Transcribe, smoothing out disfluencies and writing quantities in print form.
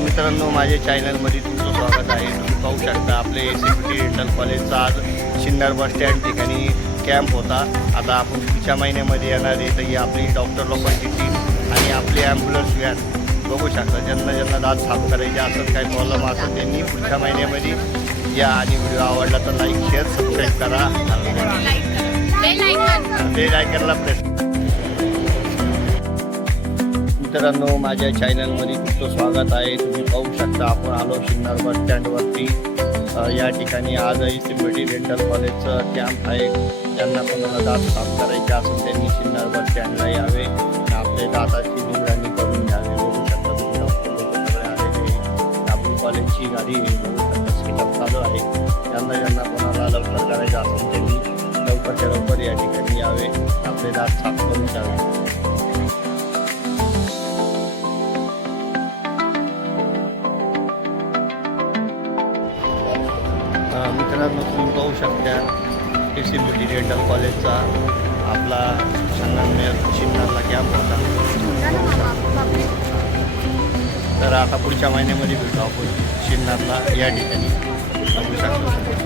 मित्रांनो, माझ्या चॅनलमध्ये तुमचं स्वागत आहे. तुम्ही पाहू शकता आपले ACPT डेंटल कॉलेजचा आज सिन्नर बस स्टँड ठिकाणी कॅम्प होता. आता आपण पुढच्या महिन्यामध्ये येणार आहे. तर ही आपली डॉक्टर लोकांची टीम आणि आपली ॲम्ब्युलन्स व्हॅन बघू शकता. ज्यांना दात साफ करायचे असत, काही प्रॉब्लेम असत, त्यांनी पुढच्या महिन्यामध्ये या. आणि व्हिडिओ आवडला तर लाईक, शेअर, सबस्क्राईब करा. ते लाईकरला प्रेस. मित्रांनो, माझ्या चॅनलमध्ये तुमचं स्वागत आहे. तुम्ही पाहू शकता आपण आलो सिन्नर बस स्टँडवरती. या ठिकाणी आज ACPT डेंटल कॉलेजचं कॅम्प आहे. ज्यांना कोणाला दात साफ करायचे असेल त्यांनी सिन्नर बस स्टँडला यावे आणि आपले दाताची निगराणी करून घ्यावे. बघू शकता तुम्ही डॉक्टर लोक सगळे आलेले. आपली कॉलेजची गाडी बघू शकता सेटअप चालू आहे. ज्यांना कोणाला लवकर करायचं असेल त्यांनी लवकरच्या लवकर या ठिकाणी यावे, आपले दात साफ करून घ्यावे. मित्रांनो, तुम्ही पाहू शकता ACPT डेंटल कॉलेजचा आपला संगमनेर सिन्नरला कॅम्प होता. तर आता पुढच्या महिन्यामध्ये भेटू आपण सिन्नरला या ठिकाणी. बघू शकतो.